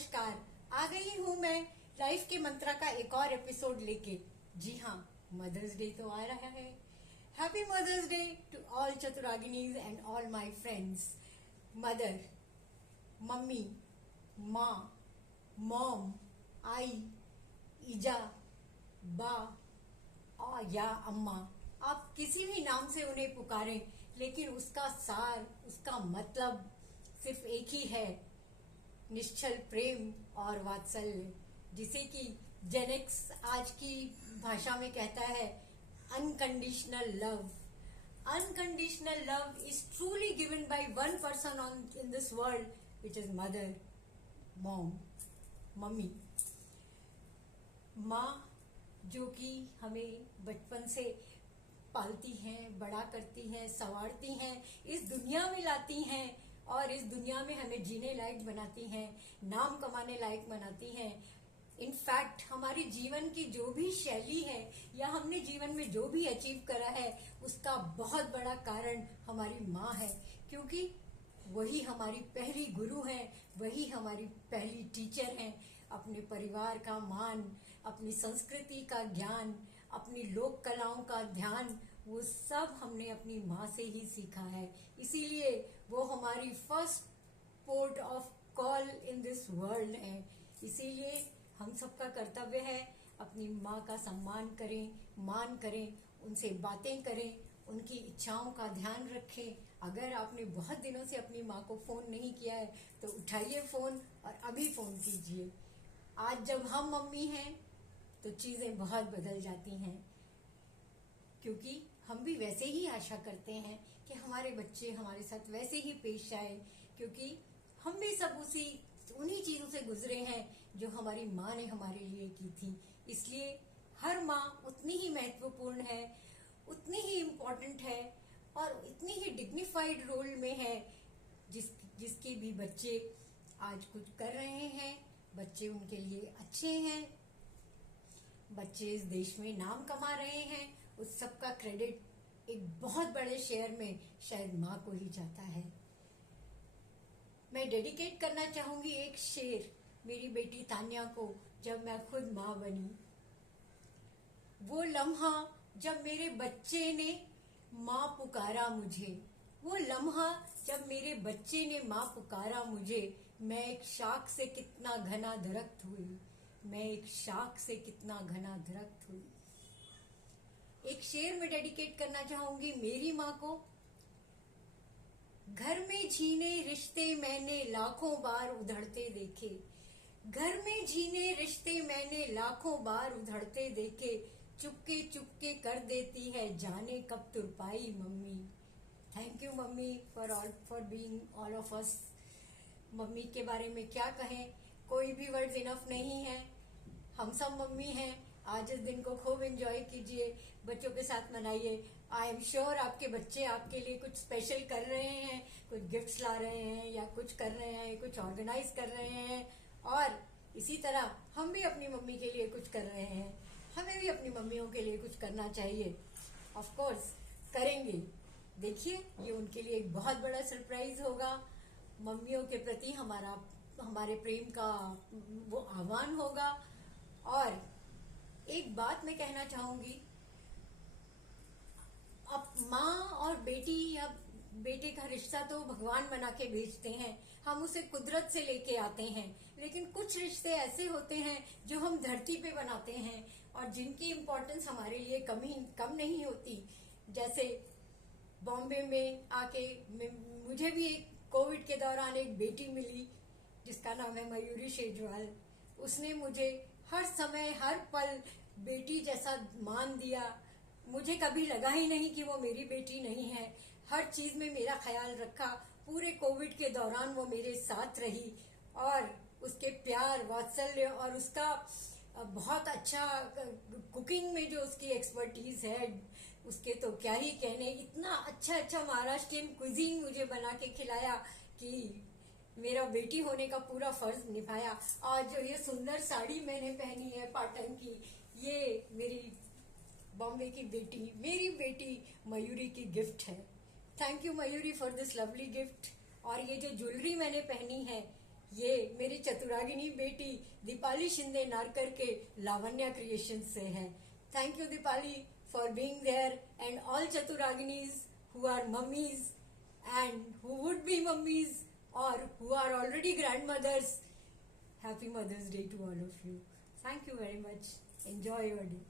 नमस्कार। आ गई हूँ मैं लाइफ के मंत्रा का एक और एपिसोड लेके। जी हाँ, मदर्स डे तो आ रहा है। Happy mother's day to all चतुरागिनीज and all my friends. Mother, mummy, माँ, मॉम, आई, ईजा, बा या अम्मा, आप किसी भी नाम से उन्हें पुकारें, लेकिन उसका सार, उसका मतलब सिर्फ एक ही है, निश्चल प्रेम और वात्सल्य, जिसे कि जेनेक्स आज की भाषा में कहता है unconditional love. Unconditional love is truly given by one person on in this world, which is mother, mom, mummy. माँ जो कि हमें बचपन से पालती हैं, बड़ा करती हैं, संवारती हैं, इस दुनिया में लाती हैं और इस दुनिया में हमें जीने लायक बनाती हैं, नाम कमाने लायक बनाती हैं। इनफैक्ट हमारी जीवन की जो भी शैली है या हमने जीवन में जो भी अचीव करा है, उसका बहुत बड़ा कारण हमारी माँ है, क्योंकि वही हमारी पहली गुरु हैं, वही हमारी पहली टीचर हैं। अपने परिवार का मान, अपनी संस्कृति का ज्ञान, अपनी लोक कलाओं का ध्यान, वो सब हमने अपनी माँ से ही सीखा है। इसीलिए वो हमारी first port of call in this world है। इसीलिए हम सबका कर्तव्य है अपनी माँ का सम्मान करें, मान करें, उनसे बातें करें, उनकी इच्छाओं का ध्यान रखें। अगर आपने बहुत दिनों से अपनी माँ को फोन नहीं किया है तो उठाइए फोन और अभी फोन कीजिए। आज जब हम मम्मी हैं तो चीजें बहुत बदल जाती हैं, क्योंकि हम भी वैसे ही आशा करते हैं कि हमारे बच्चे हमारे साथ वैसे ही पेश आए, क्योंकि हम भी सब उन्हीं चीजों से गुजरे हैं जो हमारी माँ ने हमारे लिए की थी। इसलिए हर माँ उतनी ही महत्वपूर्ण है, उतनी ही इम्पोर्टेंट है और इतनी ही डिग्निफाइड रोल में है जिसके भी बच्चे आज कुछ कर रहे हैं, बच्चे उनके लिए अच्छे हैं, बच्चे इस देश में नाम कमा रहे हैं। उस सब का क्रेडिट एक बहुत बड़े शेयर में शायद माँ को ही जाता है। मैं डेडिकेट करना चाहूंगी एक शेर मेरी बेटी तान्या को, जब मैं खुद माँ बनी। वो लम्हा जब मेरे बच्चे ने माँ पुकारा मुझे, वो लम्हा जब मेरे बच्चे ने माँ पुकारा मुझे, मैं एक शाख से कितना घना दरख्त हुई, मैं एक शाख से कितना घना दरख्त हुई। एक शेर में डेडिकेट करना चाहूंगी मेरी माँ को। घर में जीने रिश्ते मैंने लाखों बार उधड़ते देखे, घर में जीने रिश्ते मैंने लाखों बार उधड़ते देखे, चुपके चुपके कर देती है जाने कब तुरपाई mummy. Thank you mummy for being all of us. Mummy के बारे में क्या कहें, कोई भी वर्ड्स इनफ नहीं है। हम सब मम्मी हैं। आज इस दिन को खूब एंजॉय कीजिए, बच्चों के साथ मनाइए। आई एम श्योर आपके बच्चे आपके लिए कुछ स्पेशल कर रहे हैं, कुछ गिफ्ट्स ला रहे हैं या कुछ कर रहे हैं, कुछ ऑर्गेनाइज कर रहे हैं। और इसी तरह हम भी अपनी मम्मी के लिए कुछ कर रहे हैं, हमें भी अपनी मम्मियों के लिए कुछ करना चाहिए। ऑफ कोर्स करेंगे। देखिए, ये उनके लिए एक बहुत बड़ा सरप्राइज होगा। मम्मियों के प्रति हमारे प्रेम का वो आह्वान होगा। और एक बात मैं कहना चाहूंगी, अब माँ और बेटी या बेटे का रिश्ता तो भगवान बना के भेजते हैं, हम उसे कुदरत से लेके आते हैं, लेकिन कुछ रिश्ते ऐसे होते हैं जो हम धरती पे बनाते हैं और जिनकी इम्पोर्टेंस हमारे लिए कम नहीं होती। जैसे बॉम्बे में आके मुझे भी एक कोविड के दौरान एक बेटी मिली जिसका नाम है मयूरी शेजवाल। उसने मुझे हर समय हर पल बेटी जैसा मान दिया। मुझे कभी लगा ही नहीं कि वो मेरी बेटी नहीं है। हर चीज में मेरा ख्याल रखा। पूरे कोविड के दौरान वो मेरे साथ रही और उसके प्यार, वात्सल्य और उसका बहुत अच्छा कुकिंग में जो उसकी एक्सपर्टीज है, उसके तो क्या ही कहने। इतना अच्छा महाराष्ट्रियन कुजीन मुझे बना के खिलाया कि मेरा बेटी होने का पूरा फर्ज निभाया। और जो ये सुंदर साड़ी मैंने पहनी है पाटन की, ये मेरी बॉम्बे की बेटी, मेरी बेटी मयूरी की गिफ्ट है। Thank you Mayuri for this lovely gift. और ये जो ज्वेलरी मैंने पहनी है, ये मेरी चतुरागिनी बेटी दीपाली शिंदे नारकर के लावण्या क्रिएशन से है। Thank you Deepali for being there and all चतुरागिनीज who are mummies and who would be mummies or who are already grandmothers. Happy Mother's Day to all of you. Thank you very much. Enjoy your day.